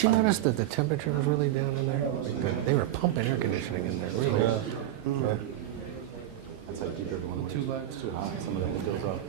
Did you notice that the temperature was really down in there? Like they were pumping air conditioning in there, really. Yeah. That's like deeper one way. It's too hot. Some of the windows up.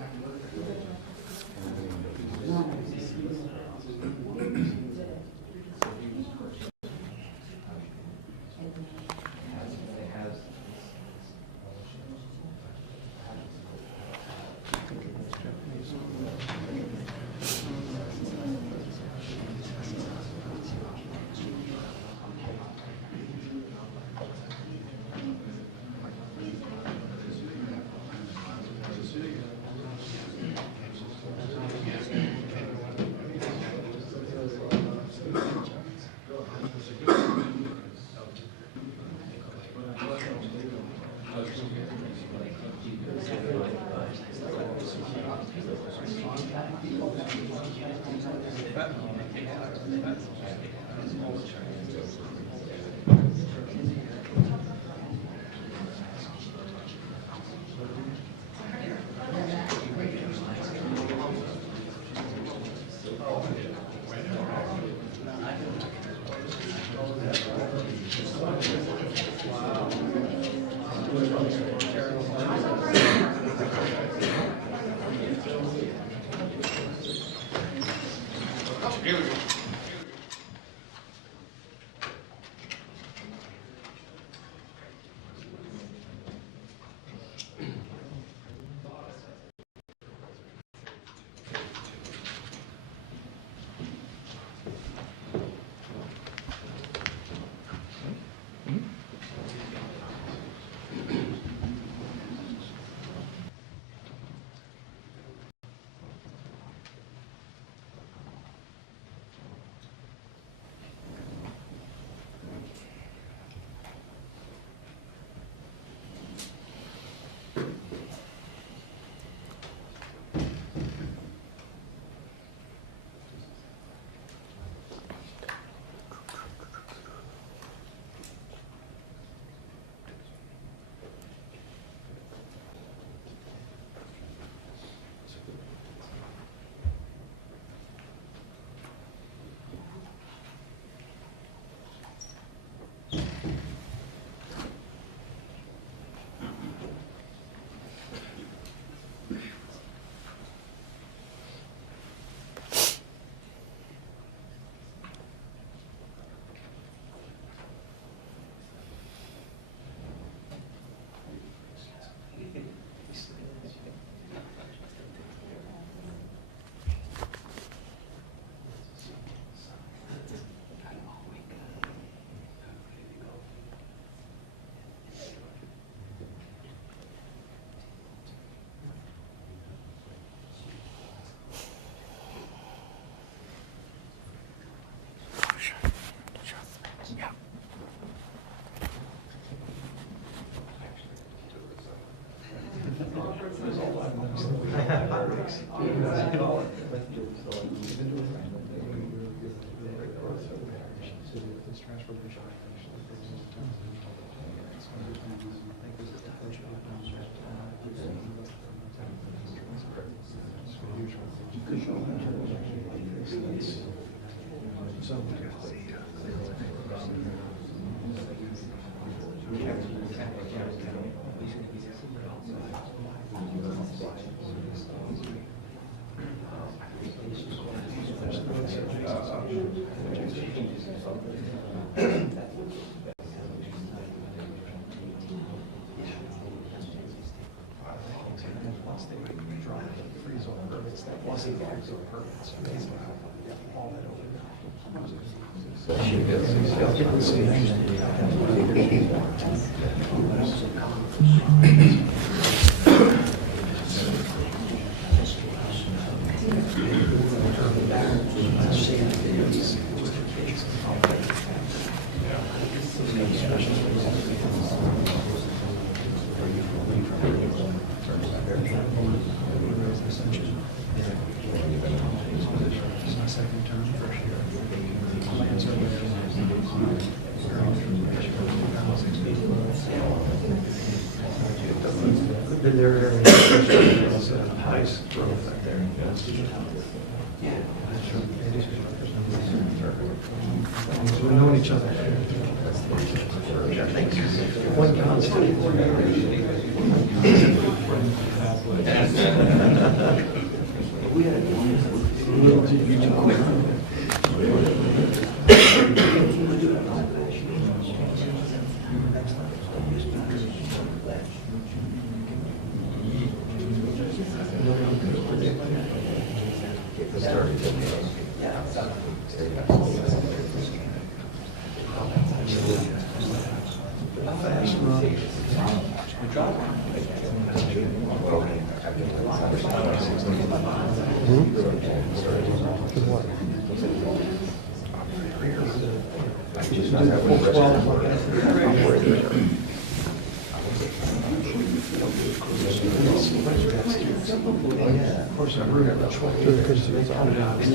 There is growth up there. Yeah. We've known each other. One constant.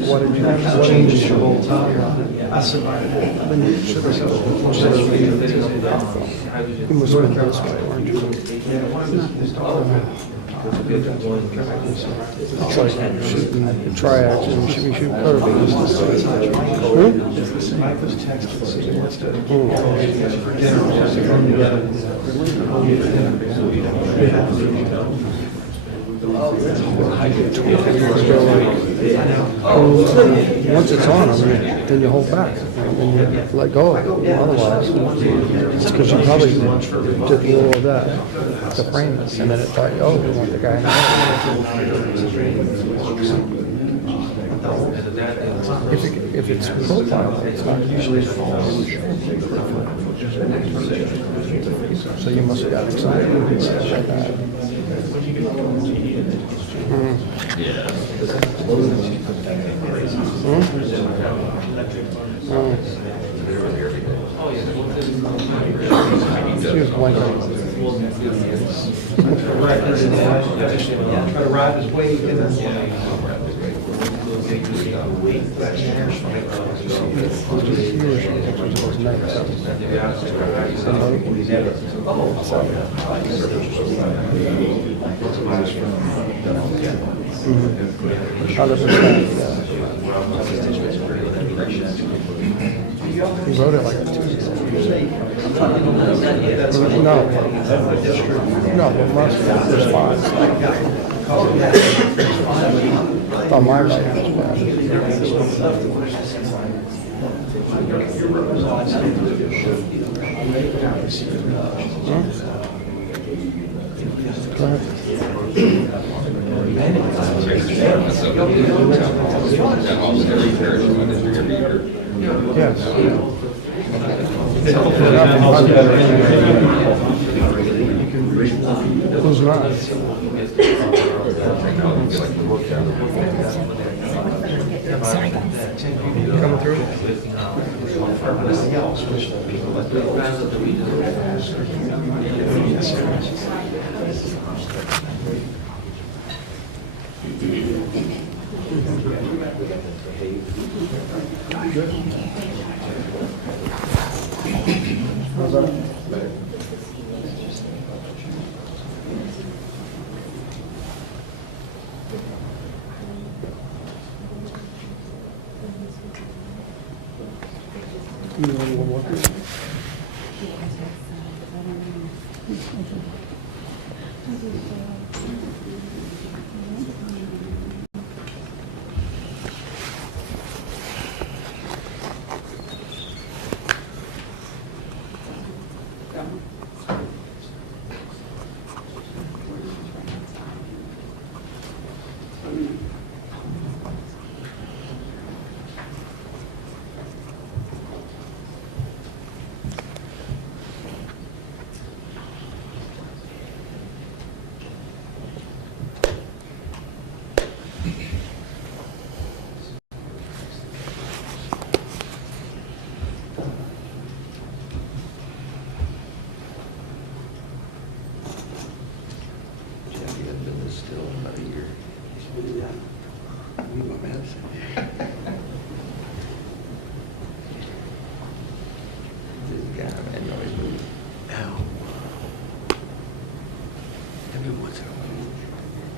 What did you have? Changes your whole time. I survived it. You must have been this way, weren't you? It's like shooting triads and shoot curveballs. It's the same. I was texting Susan yesterday. Once it's on them, then you hold back and you let go. Otherwise, it's because you probably did a little of that to frame it, and then it thought, oh, we want the guy in the if it's profile, it's not usually false. So you must have got excited. She was blanking. Try to ride his wave in the He wrote it like a Tuesday. No, but most of it was fine. I thought my writing was bad. Go ahead. Yes. Who's not? Coming through? How's that? You want one more?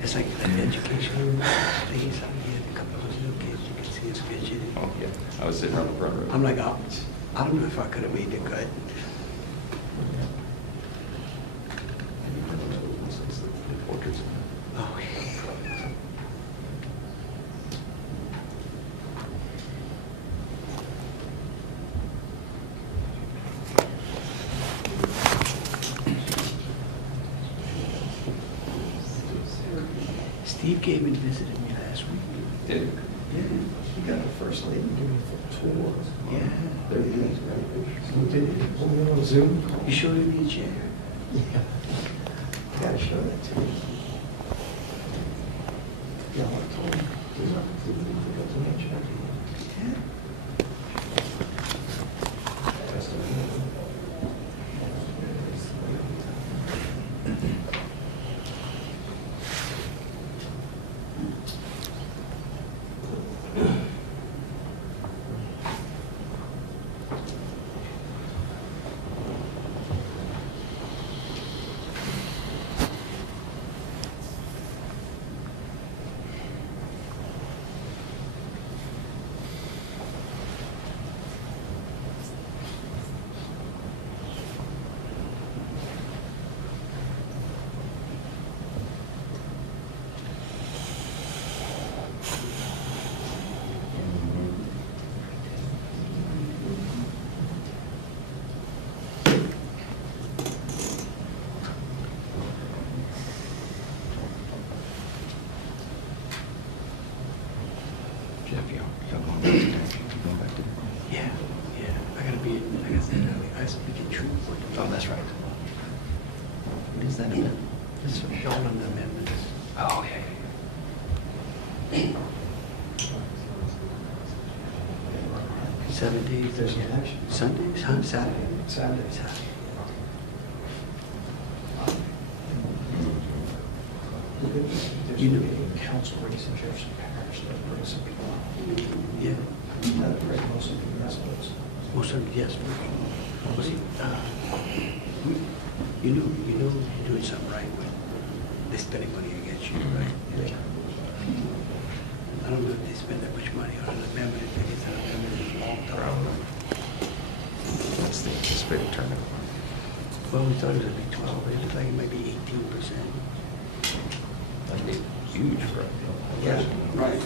It's like an education space. I get a couple of little kids. You can see his picture. Oh, yeah. I was sitting on the front row. I'm like, oh, I don't know if I could have made the cut. Portraits. Oh, yeah. Steve came and visited me last week. Did it? Yeah, he got the first lady to give me a tour. Yeah. There he is. Who did it? On Zoom? You showed me a chair. Yeah. I gotta show that to you. Yeah, I told him. He's not completely difficult to mention. Yeah. Jeff, you're going back today. You going back today? Yeah, yeah. I gotta be, like I said, I speak in truth. Oh, that's right. What is that about? This is all on the amendments. Oh, yeah, yeah. 7 days. There's an election. Sundays, huh? Saturday. Saturday. Saturday. There's a council race in Jefferson Parish that brings some people out. Yeah. That'll bring most of the yes votes. Most of them, yes. Was he, you know you're doing something right when they're spending money against you, right? Yeah. I don't know if they spend that much money on an amendment, if it's an amendment in a long time. That's the anticipated turnout. Well, we thought it would be 12, it looks like it might be 18%. That'd be huge for Yeah, right.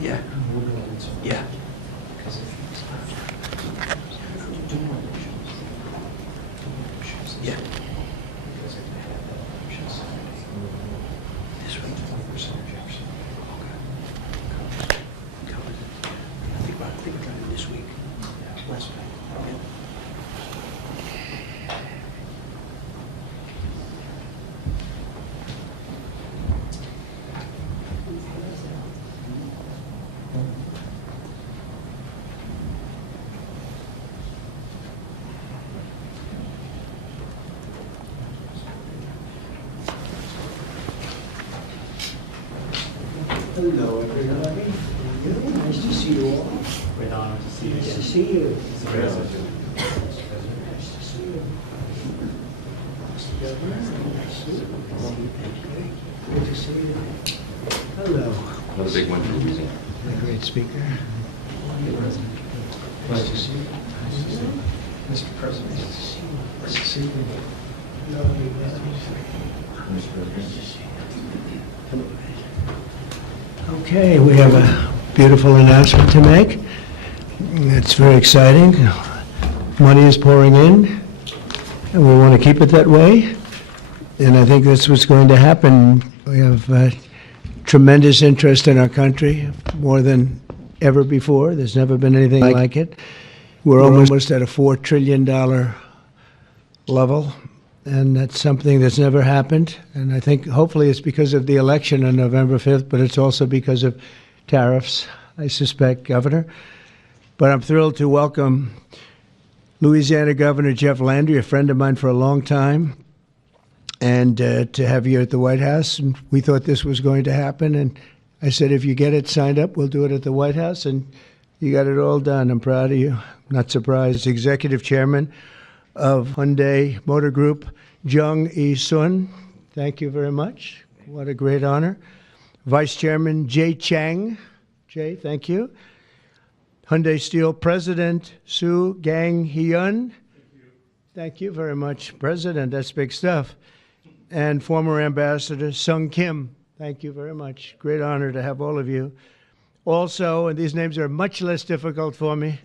Yeah, yeah. Yeah. This one. I think about it this week. Last night. Hello, everybody. Nice to see you all. Great honor to see you Nice to again. see you. It's a great honor. Nice to see you. Mr. Governor, nice to see you. Good to see you. Hello. Another big one for Louisiana. The great speaker. Nice to see you. Nice to see you. Mr. President, nice to see you. Nice to see you. Hello, you guys. Nice to see you. Hello. Okay, we have a beautiful announcement to make. It's very exciting. Money is pouring in, and we want to keep it that way. And I think that's what's going to happen. We have tremendous interest in our country, more than ever before. There's never been anything like it. We're almost at a $4 trillion level, and that's something that's never happened. And I think hopefully it's because of the election on November 5th, but it's also because of tariffs, I suspect, Governor. But I'm thrilled to welcome Louisiana Governor Jeff Landry, a friend of mine for a long time, and to have you at the White House. And we thought this was going to happen, and I said, if you get it signed up, we'll do it at the White House, and you got it all done. I'm proud of you. Not surprised. Executive Chairman of Hyundai Motor Group, Jung E. Sun, Thank you very much. What a great honor. Vice Chairman Jay Chang. Jay, thank you. Hyundai Steel President Soo Gang Hyun. Thank you very much, President. That's big stuff. And former Ambassador Sung Kim. Thank you very much. Great honor to have all of you. Also, and these names are much less difficult for me,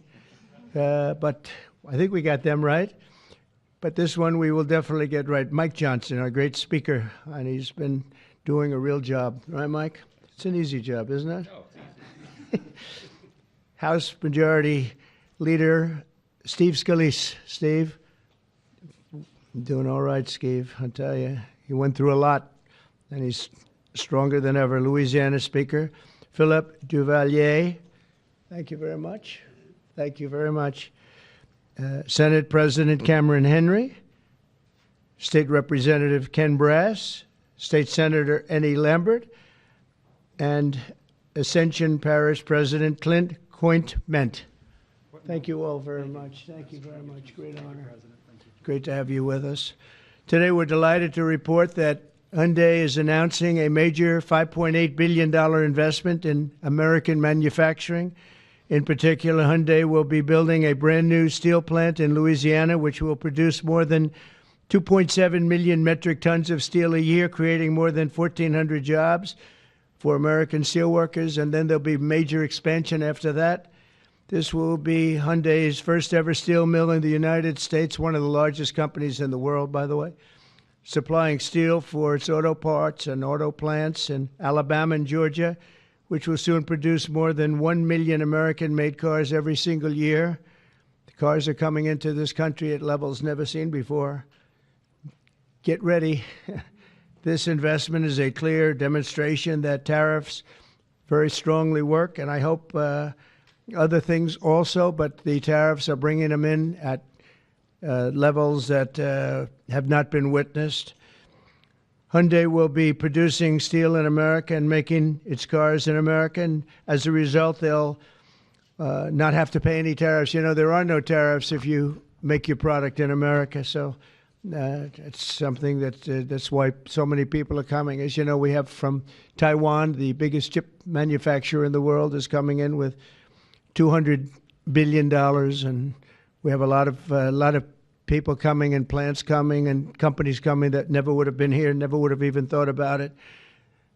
but I think we got them right. But this one we will definitely get right. Mike Johnson, our great speaker, and he's been doing a real job. Right, Mike? It's an easy job, isn't it? House Majority Leader Steve Scalise. Steve? Doing all right, Steve. I'll tell you, he went through a lot, and he's stronger than ever. Louisiana Speaker Philip Duvalier. Thank you very much. Thank you very much. Senate President Cameron Henry. State Representative Ken Brass. State Senator Annie Lambert. And Ascension Parish President Clint Cointment. Thank you all very much. Thank you very much. Great honor. Great to have you with us. Today we're delighted to report that Hyundai is announcing a major $5.8 billion investment in American manufacturing. In particular, Hyundai will be building a brand new steel plant in Louisiana, which will produce more than 2.7 million metric tons of steel a year, creating more than 1,400 jobs for American steelworkers. And then there'll be major expansion after that. This will be Hyundai's first ever steel mill in the United States, one of the largest companies in the world, by the way, supplying steel for its auto parts and auto plants in Alabama and Georgia, which will soon produce more than 1 million American-made cars every single year. The cars are coming into this country at levels never seen before. Get ready. This investment is a clear demonstration that tariffs very strongly work, and I hope other things also, but the tariffs are bringing them in at levels that have not been witnessed. Hyundai will be producing steel in America and making its cars in America, and as a result, they'll not have to pay any tariffs. You know, there are no tariffs if you make your product in America, so it's something that's why so many people are coming. As you know, we have from Taiwan, the biggest chip manufacturer in the world, is coming in with $200 billion, and we have a lot of people coming and plants coming and companies coming that never would have been here, never would have even thought about it.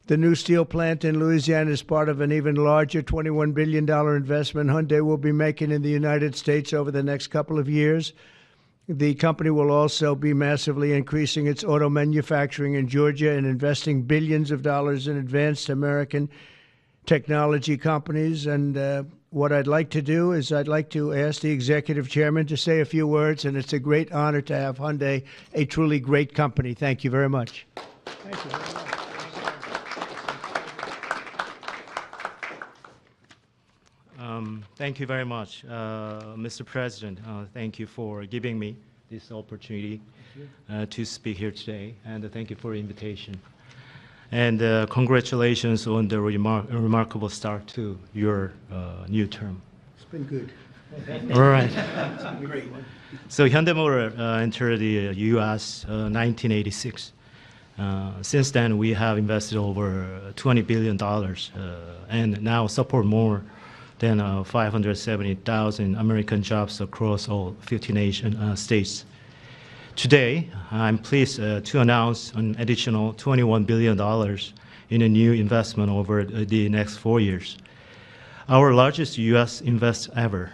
The new steel plant in Louisiana is part of an even larger $21 billion investment Hyundai will be making in the United States over the next couple of years. The company will also be massively increasing its auto manufacturing in Georgia and investing billions of dollars in advanced American technology companies. And what I'd like to do is I'd like to ask the executive chairman to say a few words, and it's a great honor to have Hyundai, a truly great company. Thank you very much. Thank you very much. Thank you very much, Mr. President. Thank you for giving me this opportunity to speak here today, and thank you for the invitation. And congratulations on the remarkable start to your new term. It's been good. All right. Great one. So Hyundai Motor entered the U.S. 1986. Since then, we have invested over $20 billion and now support more than 570,000 American jobs across all 50 states. Today, I'm pleased to announce an additional $21 billion in a new investment over the next 4 years, our largest U.S. invest ever.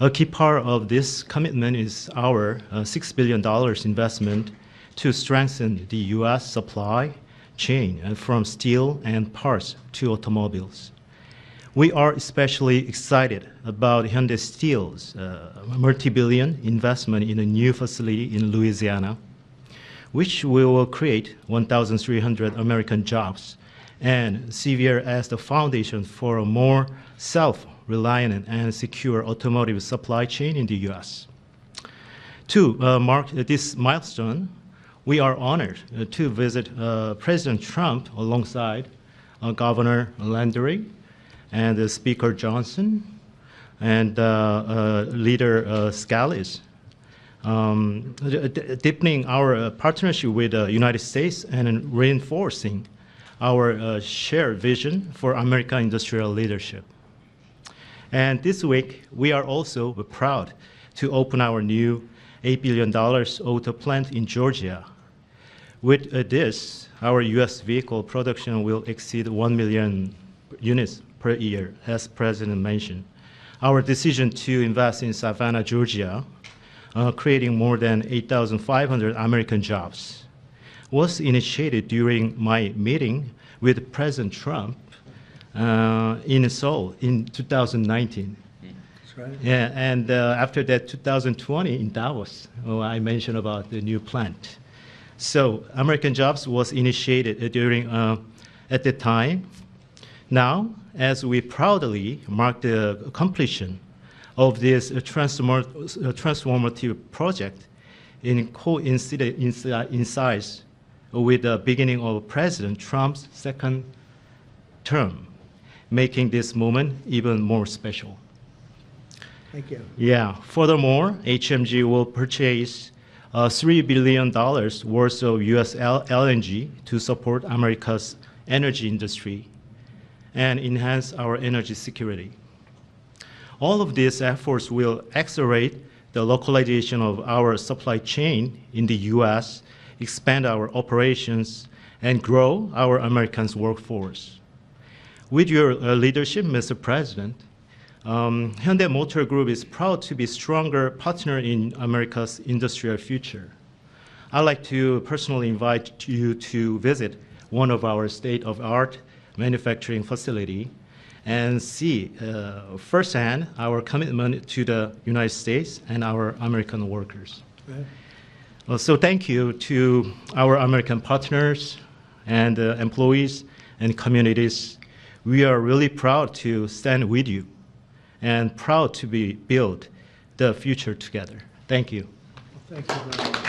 A key part of this commitment is our $6 billion investment to strengthen the U.S. supply chain from steel and parts to automobiles. We are especially excited about Hyundai Steel's multi-billion investment in a new facility in Louisiana, which will create 1,300 American jobs and serve as the foundation for a more self-reliant and secure automotive supply chain in the U.S. To mark this milestone, we are honored to visit President Trump alongside Governor Landry and Speaker Johnson and Leader Scalise. deepening our partnership with the United States and reinforcing our shared vision for American industrial leadership. And this week, we are also proud to open our new $8 billion auto plant in Georgia. With this, our U.S. vehicle production will exceed 1 million units per year, as President mentioned. Our decision to invest in Savannah, Georgia, creating more than 8,500 American jobs, was initiated during my meeting with President Trump in Seoul in 2019. That's right. Yeah, and after that, 2020 in Davos, I mentioned about the new plant. So American Jobs was initiated during at the time. Now, as we proudly mark the completion of this transformative project, coincides with the beginning of President Trump's second term, making this moment even more special. Thank you. Yeah. Furthermore, HMG will purchase $3 billion worth of U.S. LNG to support America's energy industry and enhance our energy security. All of these efforts will accelerate the localization of our supply chain in the U.S., expand our operations, and grow our American workforce. With your leadership, Mr. President, Hyundai Motor Group is proud to be a stronger partner in America's industrial future. I'd like to personally invite you to visit one of our state-of-the-art manufacturing facility and see firsthand our commitment to the United States and our American workers. Right. So thank you to our American partners and employees and communities. We are really proud to stand with you and proud to build the future together. Thank you. Thank you very much.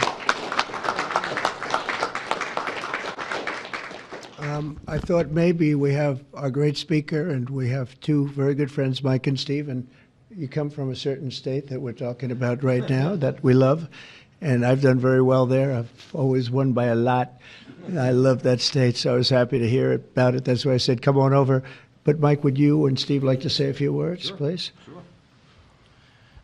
I thought maybe we have our great speaker, and we have two very good friends, Mike and Steve, and you come from a certain state that we're talking about right now that we love, and I've done very well there. I've always won by a lot. I love that state, so I was happy to hear about it. That's why I said, come on over. But Mike, would you and Steve like to say a few words, please? Sure.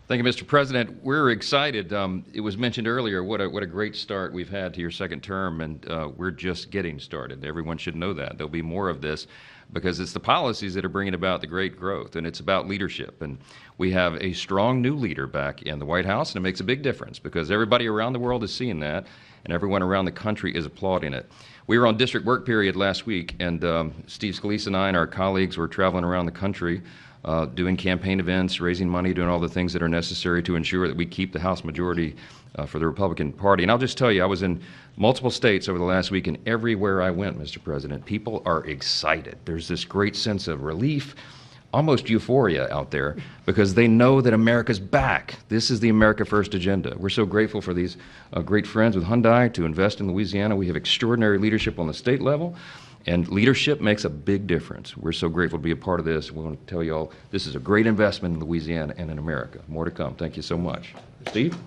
Thank you, Mr. President. We're excited. It was mentioned earlier what a great start we've had to your second term, and we're just getting started. Everyone should know that. There'll be more of this because it's the policies that are bringing about the great growth, and it's about leadership. And we have a strong new leader back in the White House, and it makes a big difference because everybody around the world is seeing that, and everyone around the country is applauding it. We were on district work period last week, and Steve Scalise and I and our colleagues were traveling around the country doing campaign events, raising money, doing all the things that are necessary to ensure that we keep the House majority for the Republican Party. And I'll just tell you, I was in multiple states over the last week, and everywhere I went, Mr. President, people are excited. There's this great sense of relief, almost euphoria out there, because they know that America's back. This is the America First agenda. We're so grateful for these great friends with Hyundai to invest in Louisiana. We have extraordinary leadership on the state level, and leadership makes a big difference. We're so grateful to be a part of this. We want to tell you all this is a great investment in Louisiana and in America. More to come. Thank you so much. Steve?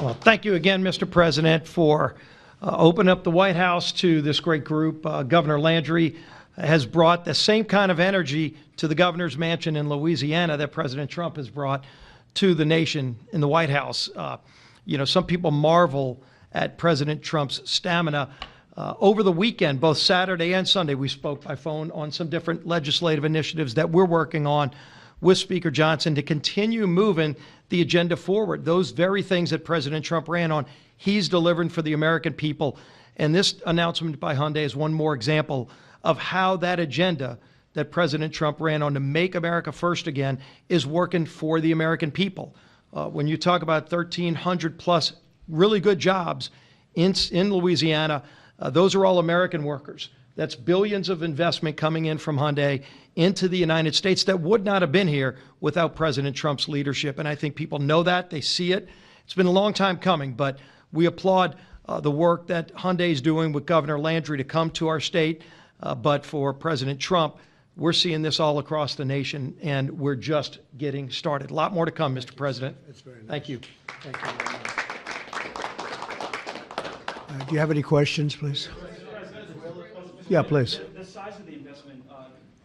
Well, thank you again, Mr. President, for opening up the White House to this great group. Governor Landry has brought the same kind of energy to the governor's mansion in Louisiana that President Trump has brought to the nation in the White House. Some people marvel at President Trump's stamina. Over the weekend, both Saturday and Sunday, we spoke by phone on some different legislative initiatives that we're working on with Speaker Johnson to continue moving the agenda forward. Those very things that President Trump ran on, he's delivering for the American people. And this announcement by Hyundai is one more example of how that agenda that President Trump ran on to make America first again is working for the American people. When you talk about 1,300 plus really good jobs in Louisiana, those are all American workers. That's billions of investment coming in from Hyundai into the United States that would not have been here without President Trump's leadership. And I think people know that. They see it. It's been a long time coming, but we applaud the work that Hyundai is doing with Governor Landry to come to our state. But for President Trump, we're seeing this all across the nation, and we're just getting started. A lot more to come, Mr. President. That's very nice. Thank you. Thank you very much. Do you have any questions, please? Yeah, please. The size of the investment,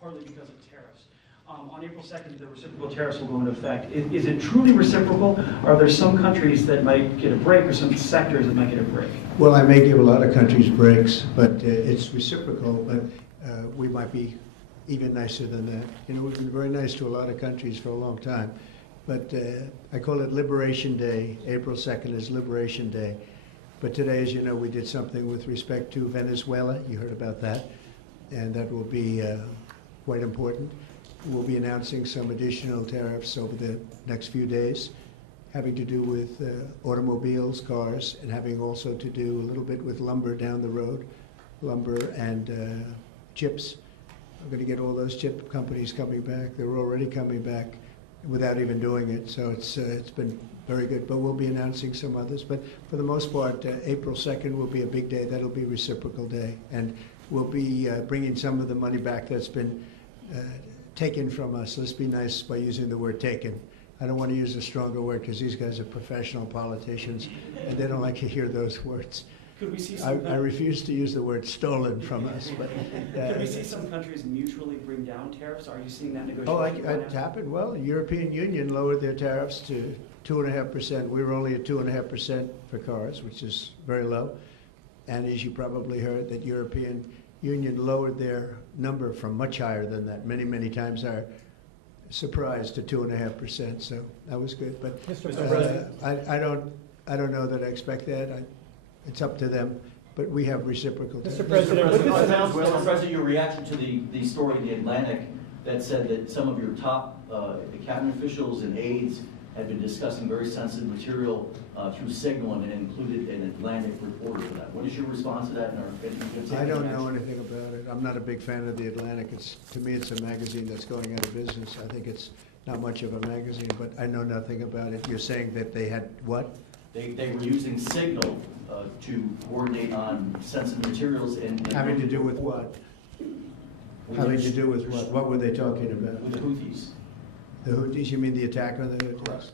partly because of tariffs. On April 2nd, the reciprocal tariffs will go into effect. Is it truly reciprocal? Are there some countries that might get a break or some sectors that might get a break? Well, I may give a lot of countries breaks, but it's reciprocal, but we might be even nicer than that. You know, we've been very nice to a lot of countries for a long time, but I call it Liberation Day. April 2nd is Liberation Day. But today, as you know, we did something with respect to Venezuela. You heard about that, and that will be quite important. We'll be announcing some additional tariffs over the next few days, having to do with automobiles, cars, and having also to do a little bit with lumber down the road, lumber and chips. We're going to get all those chip companies coming back. They're already coming back without even doing it, so it's been very good. But we'll be announcing some others. But for the most part, April 2nd will be a big day. That'll be Reciprocal Day, and we'll be bringing some of the money back that's been taken from us. Let's be nice by using the word taken. I don't want to use a stronger word because these guys are professional politicians, and they don't like to hear those words. Could we see I refuse to use the word stolen from us. But could we see some countries mutually bring down tariffs? Are you seeing that negotiation? Oh, it happened. Well, the European Union lowered their tariffs to 2.5%. We were only at 2.5% for cars, which is very low. And as you probably heard, that European Union lowered their number from much higher than that, many, many times higher. Surprised to 2.5%. So that was good. But Mr. President. I don't know that I expect that. It's up to them, but we have reciprocal. Mr. President, with this announcement, Mr. President, your reaction to the story in the Atlantic that said that some of your top cabinet officials and aides had been discussing very sensitive material through Signal and included an Atlantic reporter for that. What is your response to that? I don't know anything about it. I'm not a big fan of the Atlantic. To me, it's a magazine that's going out of business. I think it's not much of a magazine, but I know nothing about it. You're saying that they had what? They were using Signal to coordinate on sensitive materials and Having to do with what? Having to do with what? What were they talking about? with the Houthis. The Houthis? You mean the attack on the Houthis?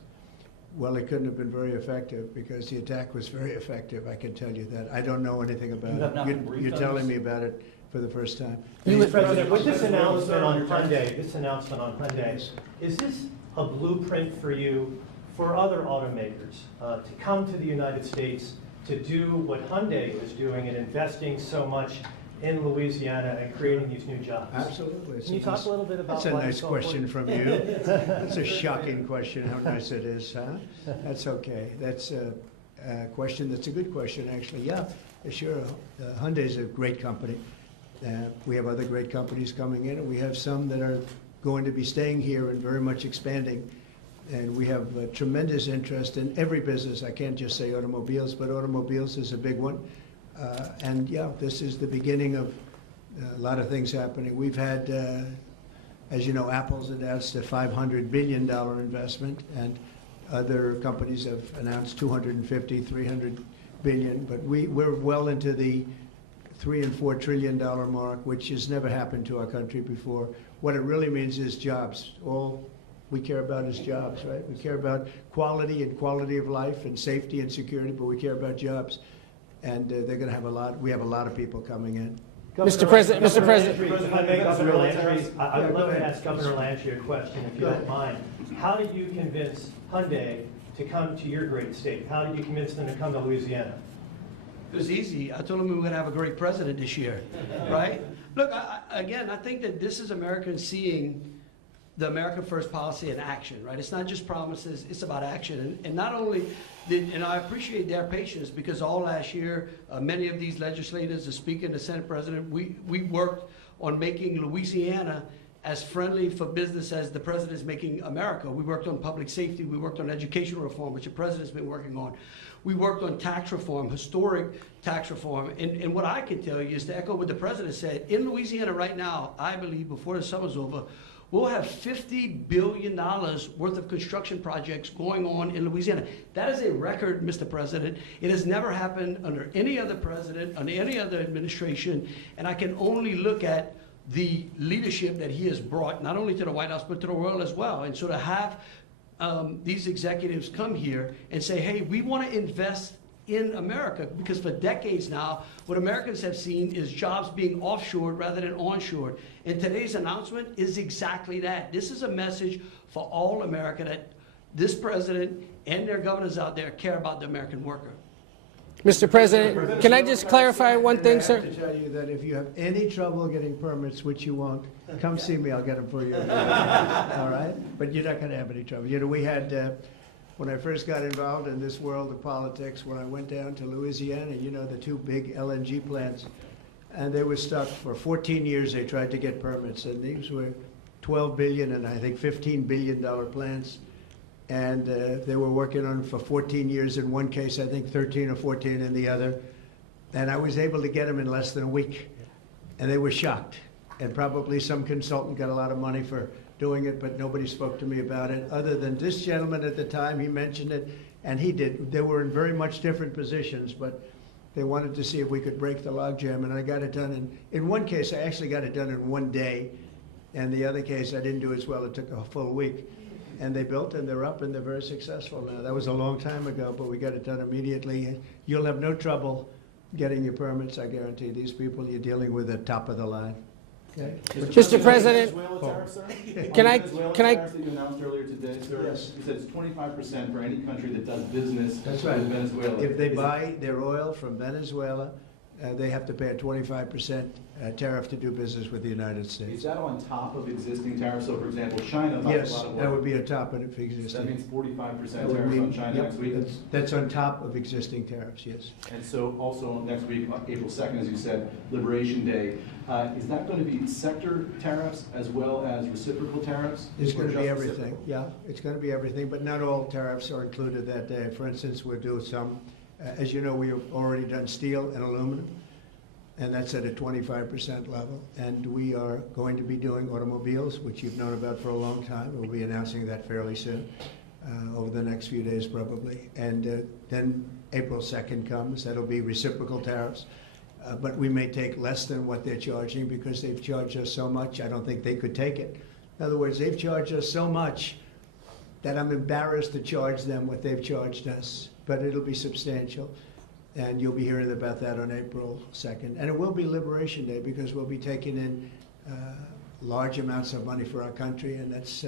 Well, it couldn't have been very effective because the attack was very effective. I can tell you that. I don't know anything about You have not been it. briefed You're on telling this? me about it for the first time. Mr. President, with this announcement on Hyundai, is this a blueprint for you for other automakers to come to the United States to do what Hyundai is doing and investing so much in Louisiana and creating these new jobs? Absolutely. Can you talk a little bit about That's a why nice it's so question important? from you. That's a shocking question, how nice it is, huh? That's okay. That's a question, that's a good question, actually. Yeah, sure. Hyundai's a great company. We have other great companies coming in, and we have some that are going to be staying here and very much expanding. And we have tremendous interest in every business. I can't just say automobiles, but automobiles is a big one. And yeah, this is the beginning of a lot of things happening. We've had, as you know, Apple's announced a $500 billion investment, and other companies have announced $250, $300 billion. But we're well into the $3 and $4 trillion mark, which has never happened to our country before. What it really means is jobs. All we care about is jobs, right? We care about quality and quality of life and safety and security, but we care about jobs. And they're going to have we have a lot of people coming in. Mr. President, if I may, Governor Landry, I would love to ask Governor Landry a question, if you don't mind. How did you convince Hyundai to come to your great state? How did you convince them to come to Louisiana? It was easy. I told him we were going to have a great president this year, right? Look, again, I think that this is Americans seeing the America First policy in action, right? It's not just promises, it's about action. And not only and I appreciate their patience, because all last year, many of these legislators, the Speaker and the Senate President, we worked on making Louisiana as friendly for business as the President is making America. We worked on public safety, we worked on education reform, which the President's been working on. We worked on tax reform, historic tax reform. And what I can tell you is to echo what the President said, in Louisiana right now, I believe before the summer's over, we'll have $50 billion worth of construction projects going on in Louisiana. That is a record, Mr. President. It has never happened under any other president, under any other administration, and I can only look at the leadership that he has brought, not only to the White House, but to the world as well. And so to have these executives come here and say, hey, we want to invest in America, because for decades now, what Americans have seen is jobs being offshored rather than onshored. And today's announcement is exactly that. This is a message for all America that this president and their governors out there care about the American worker. Mr. President, can I just clarify one thing, sir? I have to tell you that if you have any trouble getting permits, which you won't, come see me, I'll get them for you. All right? But you're not going to have any trouble. You know, we had, when I first got involved in this world of politics, when I went down to Louisiana, you know, the two big LNG plants, and they were stuck for 14 years. They tried to get permits, and these were $12 billion and I think $15 billion plants. And they were working on it for 14 years in one case, I think 13 or 14 in the other. And I was able to get them in less than a week. And they were shocked. And probably some consultant got a lot of money for doing it, but nobody spoke to me about it, other than this gentleman at the time. He mentioned it, and he did. They were in very much different positions, but they wanted to see if we could break the logjam, and I got it done. In one case, I actually got it done in one day, and the other case, I didn't do as well. It took a full week. And they built, and they're up, and they're very successful now. That was a long time ago, but we got it done immediately. You'll have no trouble getting your permits, I guarantee. These people you're dealing with are top of the line. Okay? Mr. President, Venezuela tariffs, sir? Can I- Venezuela can I- tariffs that you announced earlier today, sir? Yes. You said it's 25% for any country that does business That's with right. Venezuela. If they Is it- buy their oil from Venezuela, they have to pay a 25% tariff to do business with the United Is States. that on top of existing tariffs? So, for example, China buys Yes, a lot of oil. that would be a top of So that existing. means 45% That would tariffs mean- on China yep, next week? that's on top of existing tariffs, yes. And so also next week, April 2nd, as you said, Liberation Day, is that going to be sector tariffs as well as reciprocal tariffs? It's Or going to be just everything, reciprocal? yeah, it's going to be everything, but not all tariffs are included that day. For instance, we'll do some, as you know, we've already done steel and aluminum, and that's at a 25% level. And we are going to be doing automobiles, which you've known about for a long time. We'll be announcing that fairly soon, over the next few days probably. And then April 2nd comes, that'll be reciprocal tariffs. But we may take less than what they're charging because they've charged us so much, I don't think they could take it. In other words, they've charged us so much that I'm embarrassed to charge them what they've charged us, but it'll be substantial. And you'll be hearing about that on April 2nd. And it will be Liberation Day because we'll be taking in large amounts of money for our country, and that's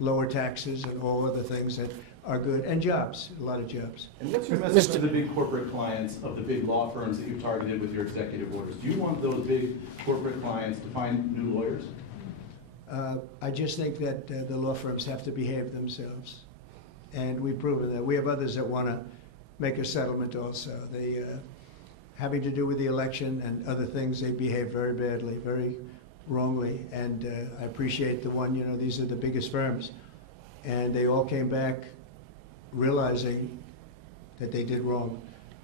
lower taxes and all other things that are good, and jobs, a lot of jobs. And what's your message to the big corporate clients of the big law firms that you've targeted with your executive orders? Do you want those big corporate clients to find new lawyers? I just think that the law firms have to behave themselves, and we've proven that. We have others that want to make a settlement also. They, having to do with the election and other things, they behave very badly, very wrongly, and I appreciate the one, you know, these are the biggest firms, and they all came back realizing that they did wrong,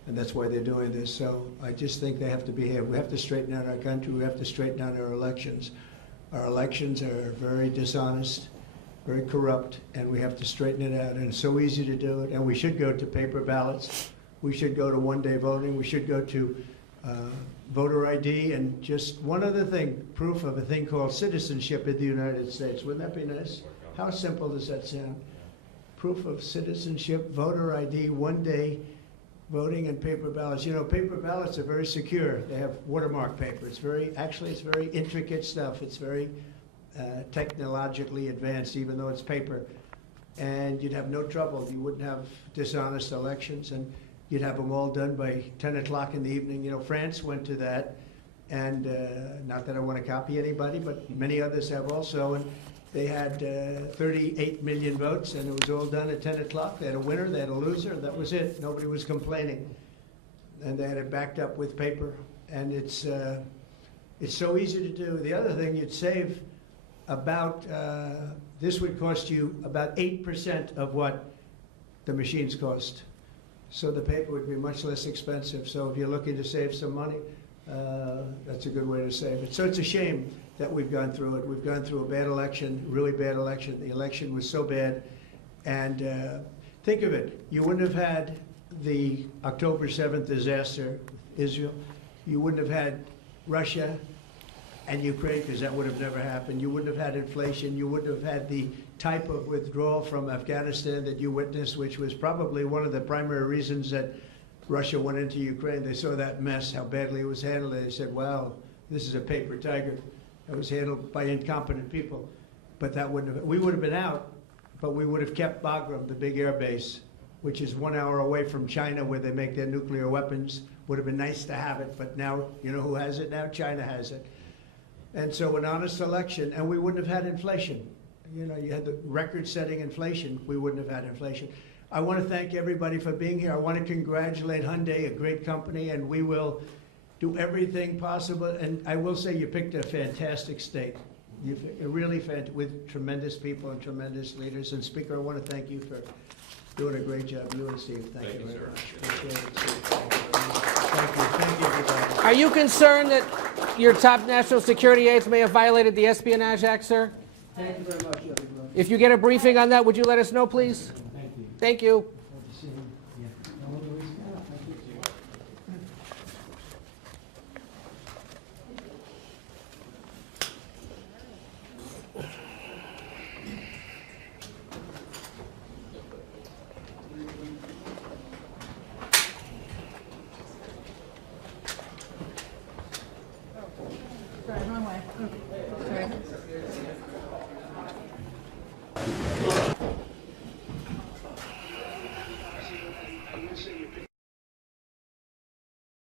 and that's why they're doing this. So I just think they have to behave. We have to straighten out our country. We have to straighten out our elections. Our elections are very dishonest, very corrupt, and we have to straighten it out. And it's so easy to do it. And we should go to paper ballots. We should go to one-day voting. We should go to voter ID. And just one other thing, proof of a thing called citizenship in the United States. Wouldn't that be nice? How simple does that sound? Proof of citizenship, voter ID, one-day voting, and paper ballots. You know, paper ballots are very secure. They have watermark paper. It's very, actually, it's very intricate stuff. It's very technologically advanced, even though it's paper. And you'd have no trouble. You wouldn't have dishonest elections, and you'd have them all done by 10 o'clock in the evening. You know, France went to that, and not that I want to copy anybody, but many others have also. And they had 38 million votes, and it was all done at 10 o'clock. They had a winner, they had a loser, and that was it. Nobody was complaining. And they had it backed up with paper. And it's so easy to do. The other thing, you'd save about, this would cost you about 8% of what the machines cost. So the paper would be much less expensive. So if you're looking to save some money, that's a good way to save it. So it's a shame that we've gone through it. We've gone through a bad election, really bad election. The election was so bad. And think of it, you wouldn't have had the October 7th disaster, Israel. You wouldn't have had Russia and Ukraine, because that would have never happened. You wouldn't have had inflation. You wouldn't have had the type of withdrawal from Afghanistan that you witnessed, which was probably one of the primary reasons that Russia went into Ukraine. They saw that mess, how badly it was handled. They said, wow, this is a paper tiger. It was handled by incompetent people. But that wouldn't have, we would have been out, but we would have kept Bagram, the big air base, which is 1 hour away from China where they make their nuclear weapons. Would have been nice to have it, but now, you know who has it now? China has it. And so an honest election, and we wouldn't have had inflation. You know, you had the record-setting inflation. We wouldn't have had inflation. I want to thank everybody for being here. I want to congratulate Hyundai, a great company, and we will do everything possible. And I will say you picked a fantastic state. You really with tremendous people and tremendous leaders. And Speaker, I want to thank you for doing a great job. You and Steve, thank you very much. Appreciate it, Steve. Thank you, everybody. Are you concerned that your top national security aides may have violated the Espionage Act, sir? Thank you very much, everybody. If you get a briefing on that, would you let us know, please? Thank you.